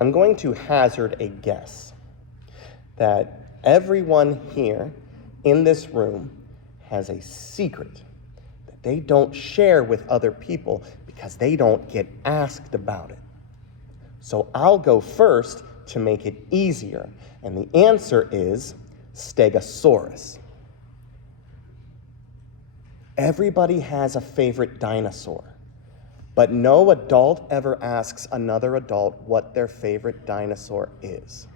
I'm going to hazard a guess that everyone here in this room has a secret that they don't share with other people because they don't get asked about it. So I'll go first to make it easier, and the answer is Stegosaurus. Everybody has a favorite dinosaur, but no adult ever asks another adult what their favorite dinosaur is.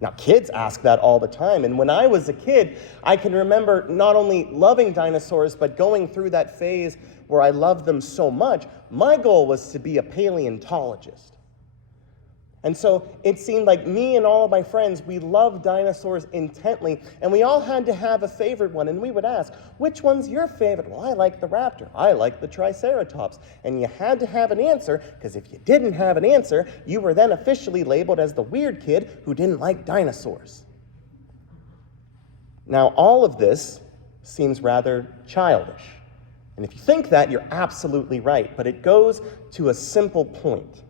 Now, kids ask that all the time, and when I was a kid, I can remember not only loving dinosaurs, but going through that phase where I loved them so much. My goal was to be a paleontologist. And so it seemed like me and all of my friends, we loved dinosaurs intently, and we all had to have a favorite one, and we would ask, which one's your favorite? Well, I like the raptor. I like the triceratops. And you had to have an answer, because if you didn't have an answer, you were then officially labeled as the weird kid who didn't like dinosaurs. Now, all of this seems rather childish. And if you think that, you're absolutely right, but it goes to a simple point.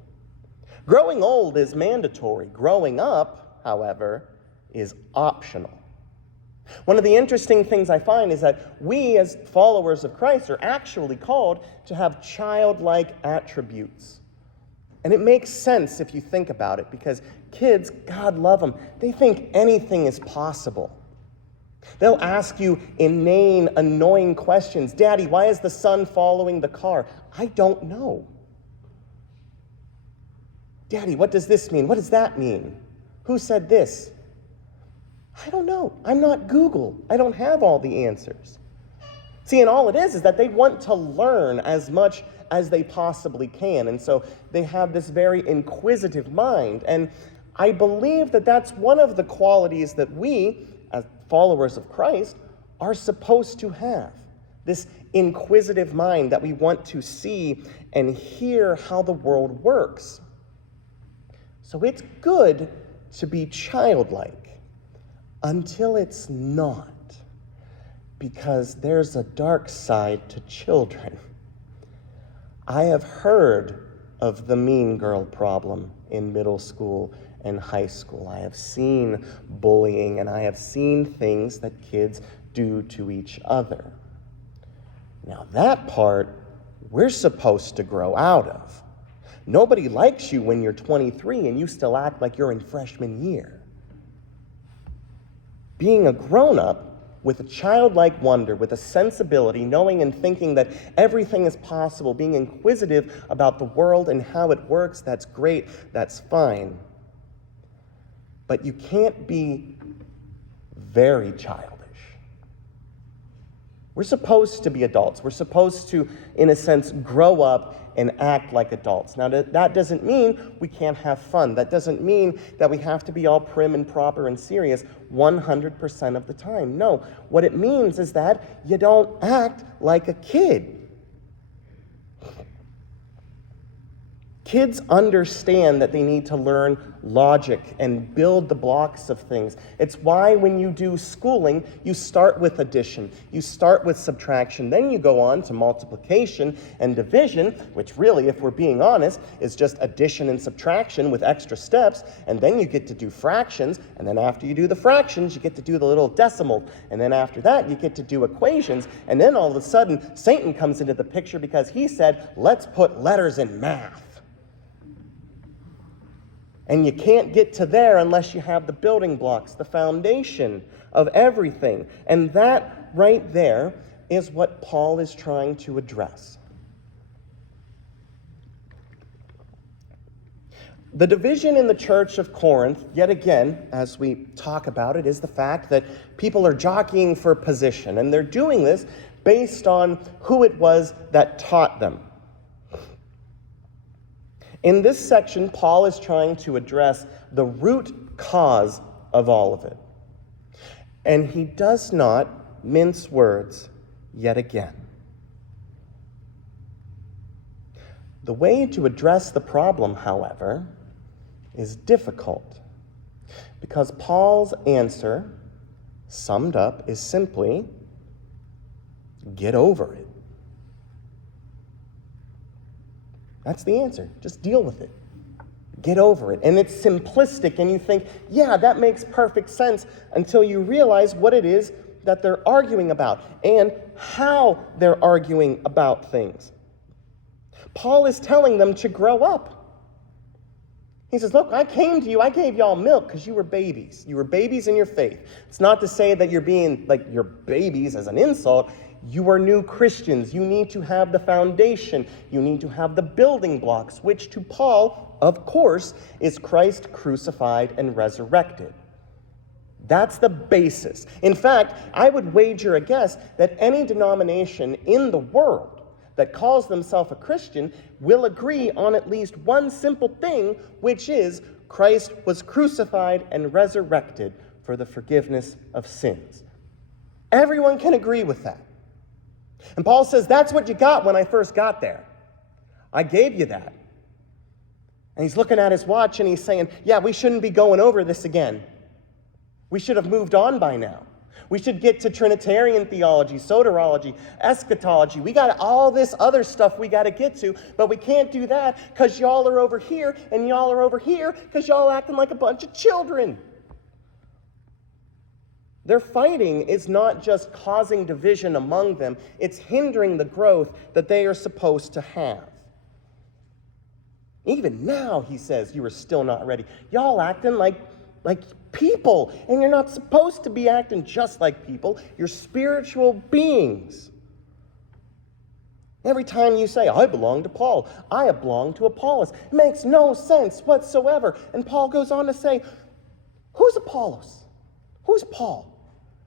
Growing old is mandatory. Growing up, however, is optional. One of the interesting things I find is that we, as followers of Christ, are actually called to have childlike attributes. And it makes sense if you think about it, because kids, God love them, they think anything is possible. They'll ask you inane, annoying questions. Daddy, why is the sun following the car? I don't know. Daddy, what does this mean? What does that mean? Who said this? I don't know. I'm not Google. I don't have all the answers. See, and all it is that they want to learn as much as they possibly can. And so they have this very inquisitive mind. And I believe that that's one of the qualities that we, as followers of Christ, are supposed to have. This inquisitive mind that we want to see and hear how the world works. So it's good to be childlike until it's not, because there's a dark side to children. I have heard of the mean girl problem in middle school and high school. I have seen bullying, and I have seen things that kids do to each other. Now that part, we're supposed to grow out of. Nobody likes you when you're 23 and you still act like you're in freshman year. Being a grown-up with a childlike wonder, with a sensibility, knowing and thinking that everything is possible, being inquisitive about the world and how it works, that's great, that's fine. But you can't be very childish. We're supposed to be adults. We're supposed to, in a sense, grow up and act like adults. Now, that doesn't mean we can't have fun. That doesn't mean that we have to be all prim and proper and serious 100% of the time. No, what it means is that you don't act like a kid. Kids understand that they need to learn logic and build the blocks of things. It's why when you do schooling, you start with addition, you start with subtraction, then you go on to multiplication and division, which really, if we're being honest, is just addition and subtraction with extra steps, and then you get to do fractions, and then after you do the fractions, you get to do the little decimal, and then after that, you get to do equations, and then all of a sudden, Satan comes into the picture because he said, let's put letters in math. And you can't get to there unless you have the building blocks, the foundation of everything. And that right there is what Paul is trying to address. The division in the church of Corinth, yet again, as we talk about it, is the fact that people are jockeying for position. And they're doing this based on who it was that taught them. In this section, Paul is trying to address the root cause of all of it. And he does not mince words yet again. The way to address the problem, however, is difficult, because Paul's answer, summed up, is simply, get over it. That's the answer. Just deal with it. get over it. And it's simplistic, and you think, yeah, that makes perfect sense, until you realize what it is that they're arguing about and how they're arguing about things. Paul is telling them to grow up. He says, look, I came to you, I gave y'all milk because you were babies. You were babies in your faith. It's not to say that you're being like you're babies as an insult. You are new Christians. You need to have the foundation. You need to have the building blocks, which to Paul, of course, is Christ crucified and resurrected. That's the basis. In fact, I would wager a guess that any denomination in the world that calls themselves a Christian will agree on at least one simple thing, which is Christ was crucified and resurrected for the forgiveness of sins. Everyone can agree with that. And Paul says, that's what you got when I first got there. I gave you that. And he's looking at his watch and he's saying, yeah, we shouldn't be going over this again. We should have moved on by now. We should get to Trinitarian theology, soteriology, eschatology. We got all this other stuff we got to get to, but we can't do that because y'all are over here and y'all are over here because y'all acting like a bunch of children. Their fighting is not just causing division among them, it's hindering the growth that they are supposed to have. Even now, he says, you are still not ready. Y'all acting like people, and you're not supposed to be acting just like people. You're spiritual beings. Every time you say, I belong to Paul, I belong to Apollos, it makes no sense whatsoever. And Paul goes on to say, who's Apollos? Who's Paul?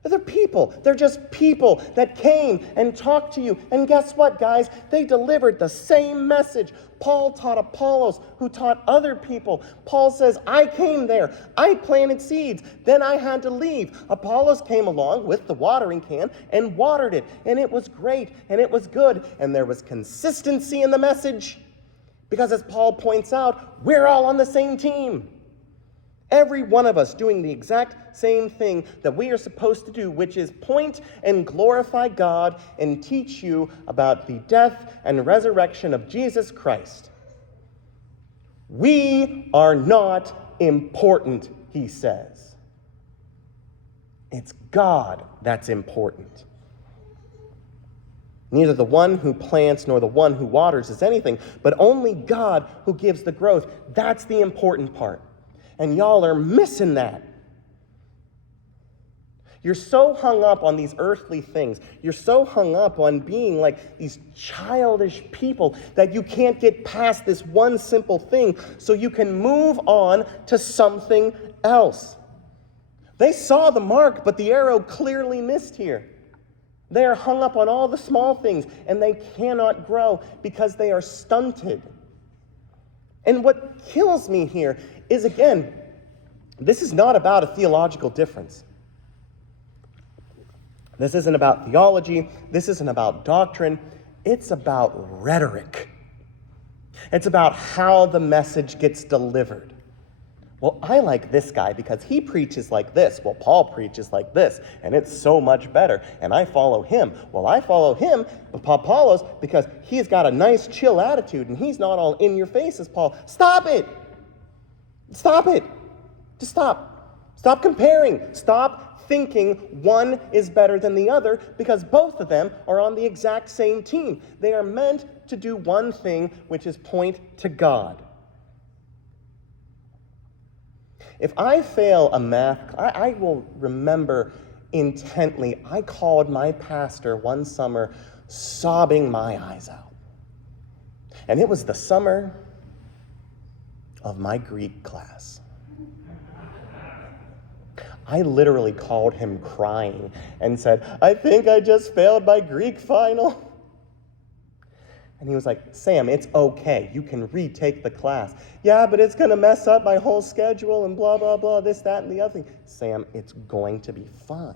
They're people. They're just people that came and talked to you. And guess what, guys? They delivered the same message. Paul taught Apollos, who taught other people. Paul says, I came there. I planted seeds. Then I had to leave. Apollos came along with the watering can and watered it. And it was great. And it was good. And there was consistency in the message. Because as Paul points out, we're all on the same team. Every one of us doing the exact same thing that we are supposed to do, which is point and glorify God and teach you about the death and resurrection of Jesus Christ. We are not important, he says. It's God that's important. Neither the one who plants nor the one who waters is anything, but only God who gives the growth. That's the important part. And y'all are missing that. You're so hung up on these earthly things. You're so hung up on being like these childish people that you can't get past this one simple thing so you can move on to something else. They saw the mark, but the arrow clearly missed here. They are hung up on all the small things, and they cannot grow because they are stunted. And what kills me here is, again, this is not about a theological difference. This isn't about theology. This isn't about doctrine. It's about rhetoric. It's about how the message gets delivered. Well, I like this guy because he preaches like this. Well, Paul preaches like this, and it's so much better, and I follow him. Well, I follow him, Apollos, because he's got a nice, chill attitude, and he's not all in your face as Paul. Stop it! Stop it! Just stop. Stop comparing. Stop thinking one is better than the other, because both of them are on the exact same team. They are meant to do one thing, which is point to God. If I fail a math, I will remember intently, I called my pastor one summer sobbing my eyes out. And it was the summer of my Greek class. I literally called him crying and said, I think I just failed my Greek final. And he was like, Sam, it's okay. You can retake the class. Yeah, but it's going to mess up my whole schedule and blah, blah, blah, this, that, and the other thing. Sam, it's going to be fine.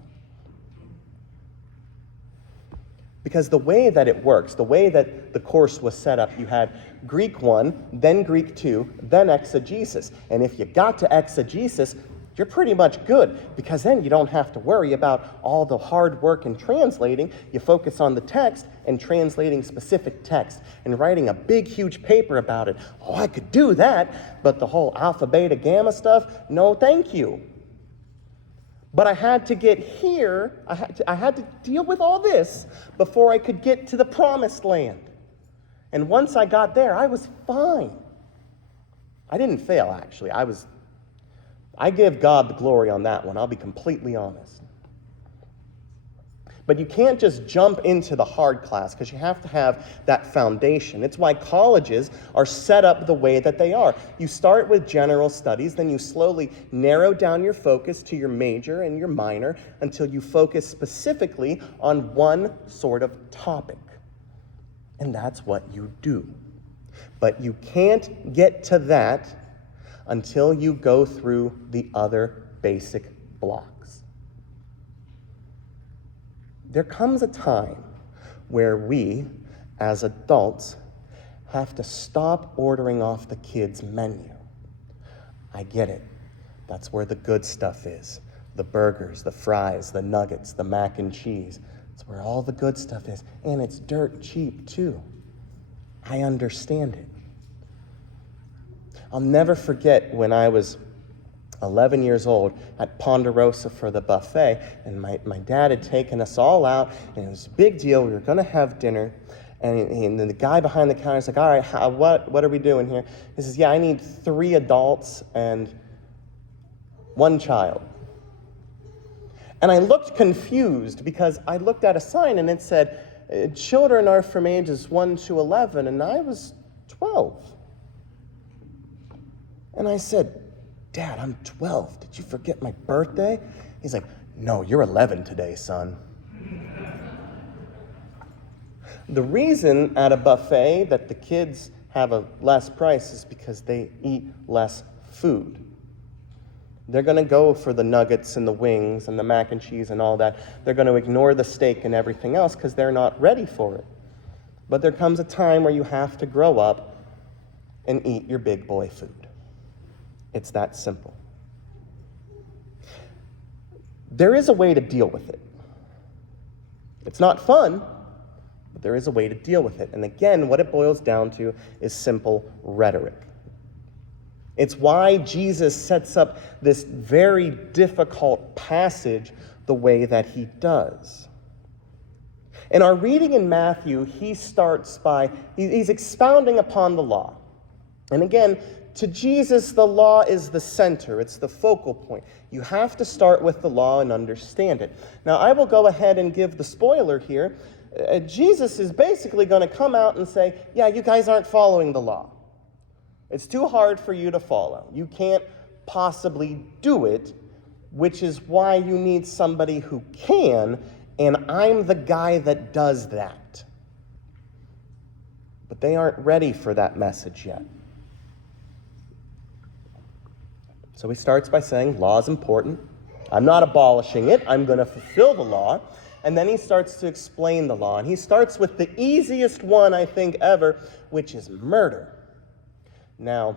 Because the way that it works, the way that the course was set up, you had Greek 1, then Greek 2, then exegesis. And if you got to exegesis, you're pretty much good, because then you don't have to worry about all the hard work in translating. You focus on the text and translating specific text and writing a big, huge paper about it. Oh, I could do that, but the whole alpha, beta, gamma stuff, no thank you. But I had to get here, I had to deal with all this before I could get to the promised land. And once I got there, I was fine. I didn't fail, actually. I give God the glory on that one. I'll be completely honest. But you can't just jump into the hard class, because you have to have that foundation. It's why colleges are set up the way that they are. You start with general studies, then you slowly narrow down your focus to your major and your minor until you focus specifically on one sort of topic. And that's what you do. But you can't get to that until you go through the other basic blocks. There comes a time where we, as adults, have to stop ordering off the kids' menu. I get it. That's where the good stuff is. The burgers, the fries, the nuggets, the mac and cheese. It's where all the good stuff is. And it's dirt cheap, too. I understand it. I'll never forget when I was 11 years old at Ponderosa for the buffet, and my dad had taken us all out, and it was a big deal. We were going to have dinner, and then the guy behind the counter is like, all right, what are we doing here? He says, yeah, I need 3 adults and 1 child. And I looked confused because I looked at a sign and it said, children are from ages 1 to 11, and I was 12. And I said, Dad, I'm 12. Did you forget my birthday? He's like, no, you're 11 today, son. The reason at a buffet that the kids have a less price is because they eat less food. They're going to go for the nuggets and the wings and the mac and cheese and all that. They're going to ignore the steak and everything else because they're not ready for it. But there comes a time where you have to grow up and eat your big boy food. It's that simple. There is a way to deal with it. It's not fun, but there is a way to deal with it. And again, what it boils down to is simple rhetoric. It's why Jesus sets up this very difficult passage the way that he does. In our reading in Matthew, he starts by, he's expounding upon the law. And again, to Jesus, the law is the center. It's the focal point. You have to start with the law and understand it. Now, I will go ahead and give the spoiler here. Jesus is basically going to come out and say, yeah, you guys aren't following the law. It's too hard for you to follow. You can't possibly do it, which is why you need somebody who can, and I'm the guy that does that. But they aren't ready for that message yet. So he starts by saying, law is important. I'm not abolishing it. I'm going to fulfill the law. And then he starts to explain the law. And he starts with the easiest one, I think, ever, which is murder. Now,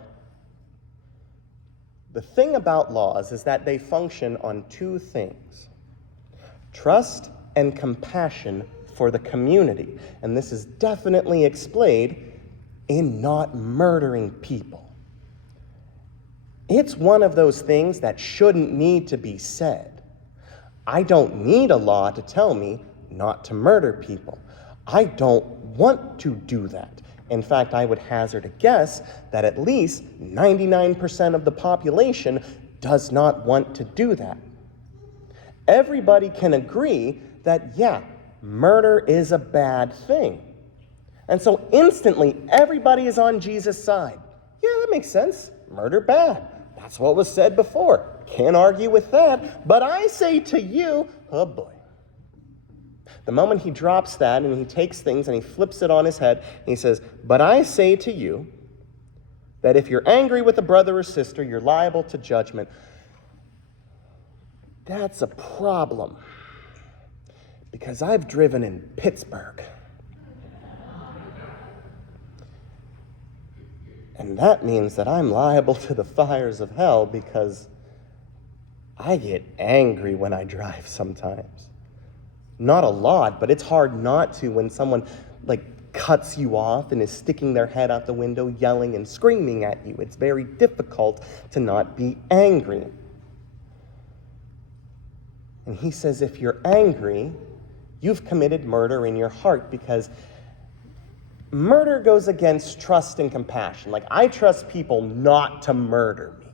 the thing about laws is that they function on 2 things: trust and compassion for the community. And this is definitely explained in not murdering people. It's one of those things that shouldn't need to be said. I don't need a law to tell me not to murder people. I don't want to do that. In fact, I would hazard a guess that at least 99% of the population does not want to do that. Everybody can agree that, yeah, murder is a bad thing. And so instantly, everybody is on Jesus' side. Yeah, that makes sense. Murder bad. That's what was said before. Can't argue with that. But I say to you, oh boy. The moment he drops that and he takes things and he flips it on his head, and he says, but I say to you that if you're angry with a brother or sister, you're liable to judgment. That's a problem. Because I've driven in Pittsburgh. And that means that I'm liable to the fires of hell because I get angry when I drive sometimes. Not a lot, but it's hard not to when someone cuts you off and is sticking their head out the window, yelling and screaming at you. It's very difficult to not be angry. And he says, if you're angry, you've committed murder in your heart, because murder goes against trust and compassion. Like, I trust people not to murder me.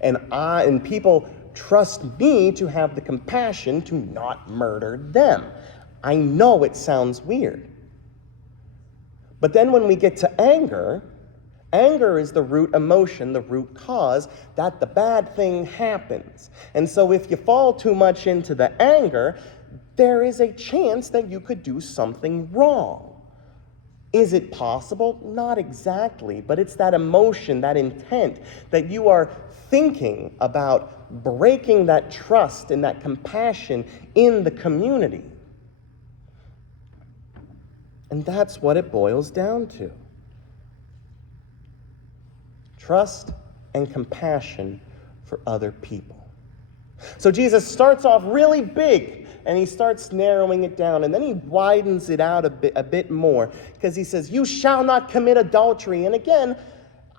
And people trust me to have the compassion to not murder them. I know it sounds weird. But then when we get to anger, anger is the root emotion, the root cause that the bad thing happens. And so if you fall too much into the anger, there is a chance that you could do something wrong. Is it possible? Not exactly, but it's that emotion, that intent, that you are thinking about breaking that trust and that compassion in the community. And that's what it boils down to. Trust and compassion for other people. So Jesus starts off really big, and he starts narrowing it down, and then he widens it out a bit more, because he says, you shall not commit adultery. And again,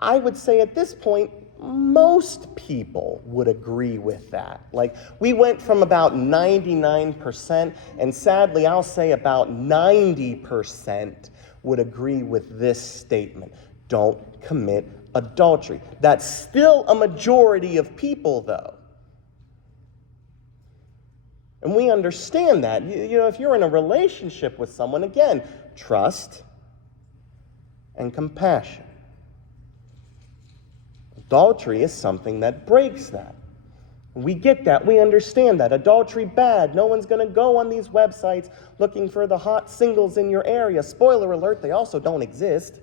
I would say at this point, most people would agree with that. Like, we went from about 99%, and sadly, I'll say about 90% would agree with this statement. Don't commit adultery. That's still a majority of people, though. And we understand that. You know, if you're in a relationship with someone, again, trust and compassion. Adultery is something that breaks that. We get that. We understand that. Adultery, bad. No one's going to go on these websites looking for the hot singles in your area. Spoiler alert, they also don't exist.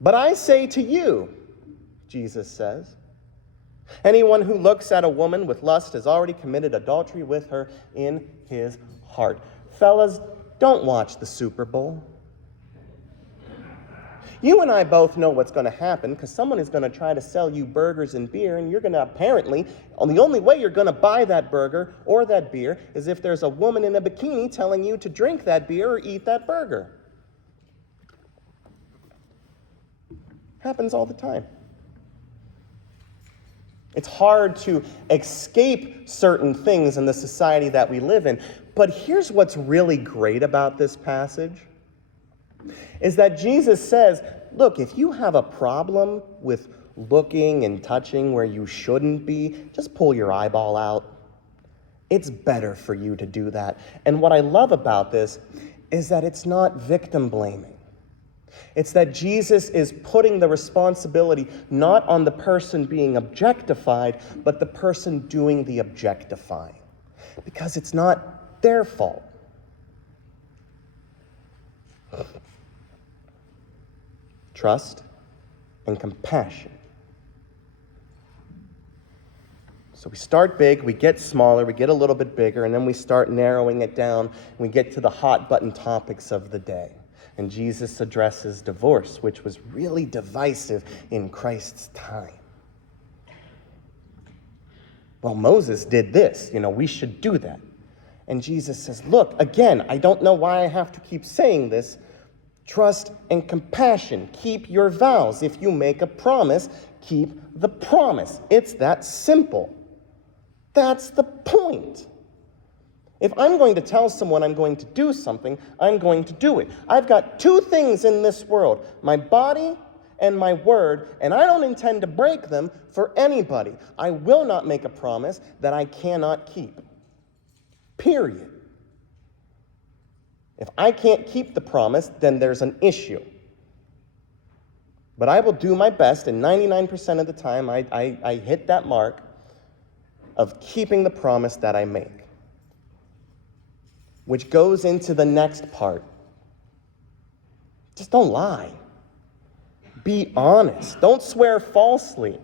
But I say to you, Jesus says, anyone who looks at a woman with lust has already committed adultery with her in his heart. Fellas, don't watch the Super Bowl. You and I both know what's going to happen, because someone is going to try to sell you burgers and beer, and you're going to apparently, the only way you're going to buy that burger or that beer is if there's a woman in a bikini telling you to drink that beer or eat that burger. Happens all the time. It's hard to escape certain things in the society that we live in. But here's what's really great about this passage, is that Jesus says, look, if you have a problem with looking and touching where you shouldn't be, just pull your eyeball out. It's better for you to do that. And what I love about this is that it's not victim blaming. It's that Jesus is putting the responsibility not on the person being objectified, but the person doing the objectifying. Because it's not their fault. Trust and compassion. So we start big, we get smaller, we get a little bit bigger, and then we start narrowing it down, and we get to the hot button topics of the day. And Jesus addresses divorce, which was really divisive in Christ's time. Well, Moses did this, we should do that. And Jesus says, look, again, I don't know why I have to keep saying this. Trust and compassion. Keep your vows. If you make a promise, keep the promise. It's that simple. That's the point. If I'm going to tell someone I'm going to do something, I'm going to do it. I've got two things in this world, my body and my word, and I don't intend to break them for anybody. I will not make a promise that I cannot keep. Period. If I can't keep the promise, then there's an issue. But I will do my best, and 99% of the time I hit that mark of keeping the promise that I make. Which goes into the next part. Just don't lie. Be honest. Don't swear falsely.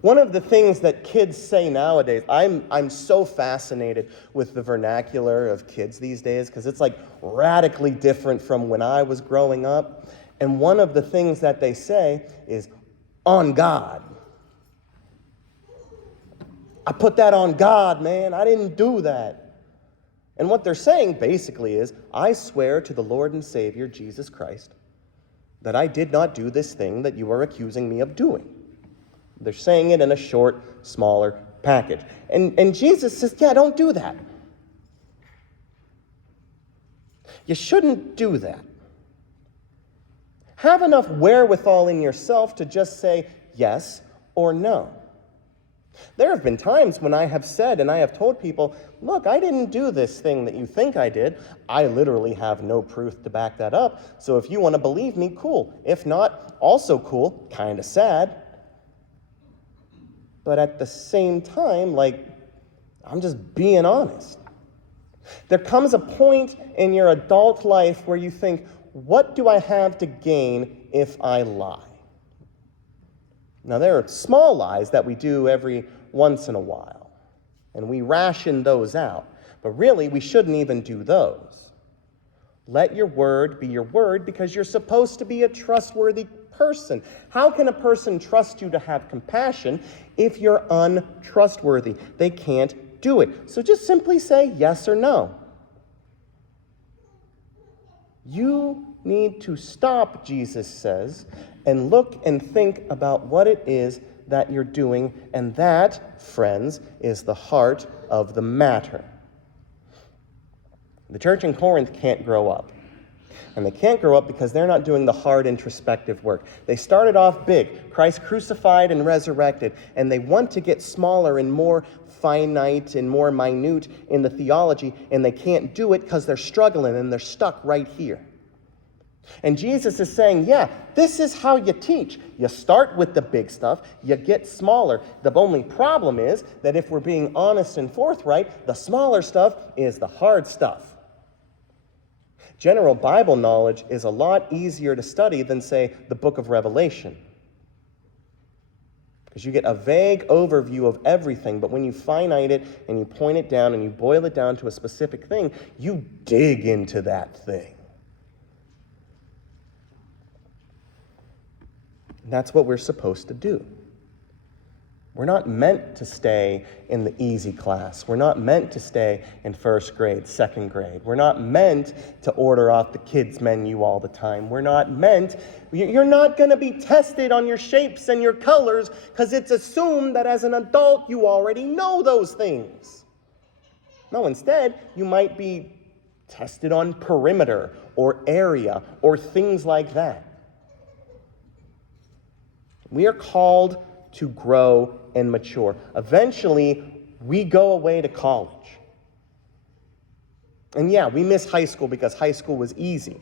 One of the things that kids say nowadays, I'm so fascinated with the vernacular of kids these days, because it's like radically different from when I was growing up. And one of the things that they say is, on God. I put that on God, man. I didn't do that. And what they're saying basically is, I swear to the Lord and Savior, Jesus Christ, that I did not do this thing that you are accusing me of doing. They're saying it in a short, smaller package. And Jesus says, yeah, don't do that. You shouldn't do that. Have enough wherewithal in yourself to just say yes or no. There have been times when I have said and I have told people, look, I didn't do this thing that you think I did. I literally have no proof to back that up. So if you want to believe me, cool. If not, also cool. Kind of sad. But at the same time, I'm just being honest. There comes a point in your adult life where you think, what do I have to gain if I lie? Now, there are small lies that we do every once in a while, and we ration those out. But really, we shouldn't even do those. Let your word be your word, because you're supposed to be a trustworthy person. How can a person trust you to have compassion if you're untrustworthy? They can't do it. So just simply say yes or no. You need to stop, Jesus says, and look and think about what it is that you're doing, and that, friends, is the heart of the matter. The church in Corinth can't grow up. And they can't grow up because they're not doing the hard introspective work. They started off big, Christ crucified and resurrected, and they want to get smaller and more finite and more minute in the theology, and they can't do it because they're struggling and they're stuck right here. And Jesus is saying, yeah, this is how you teach. You start with the big stuff, you get smaller. The only problem is that if we're being honest and forthright, the smaller stuff is the hard stuff. General Bible knowledge is a lot easier to study than, say, the book of Revelation. Because you get a vague overview of everything, but when you finite it and you point it down and you boil it down to a specific thing, you dig into that thing. And that's what we're supposed to do. We're not meant to stay in the easy class. We're not meant to stay in first grade, second grade. We're not meant to order off the kids' menu all the time. You're not going to be tested on your shapes and your colors because it's assumed that as an adult you already know those things. No, instead, you might be tested on perimeter or area or things like that. We are called to grow and mature. Eventually, we go away to college. And yeah, we miss high school because high school was easy.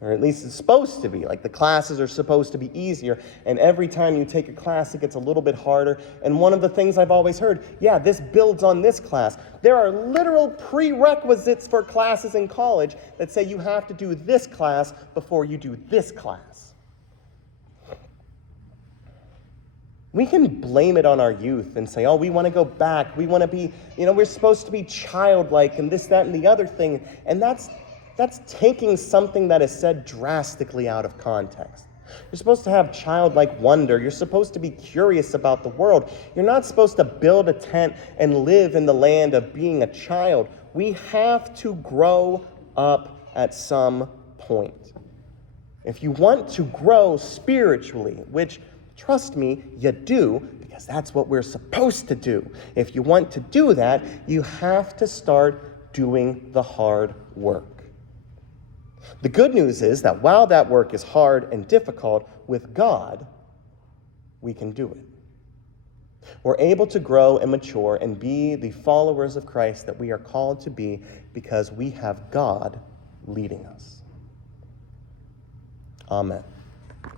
Or at least it's supposed to be. Like, the classes are supposed to be easier. And every time you take a class, it gets a little bit harder. And one of the things I've always heard, yeah, this builds on this class. There are literal prerequisites for classes in college that say you have to do this class before you do this class. We can blame it on our youth and say, oh, we want to go back. We want to be, we're supposed to be childlike and this, that, and the other thing. And that's taking something that is said drastically out of context. You're supposed to have childlike wonder. You're supposed to be curious about the world. You're not supposed to build a tent and live in the land of being a child. We have to grow up at some point. If you want to grow spiritually, which, trust me, you do, because that's what we're supposed to do. If you want to do that, you have to start doing the hard work. The good news is that while that work is hard and difficult, with God, we can do it. We're able to grow and mature and be the followers of Christ that we are called to be because we have God leading us. Amen.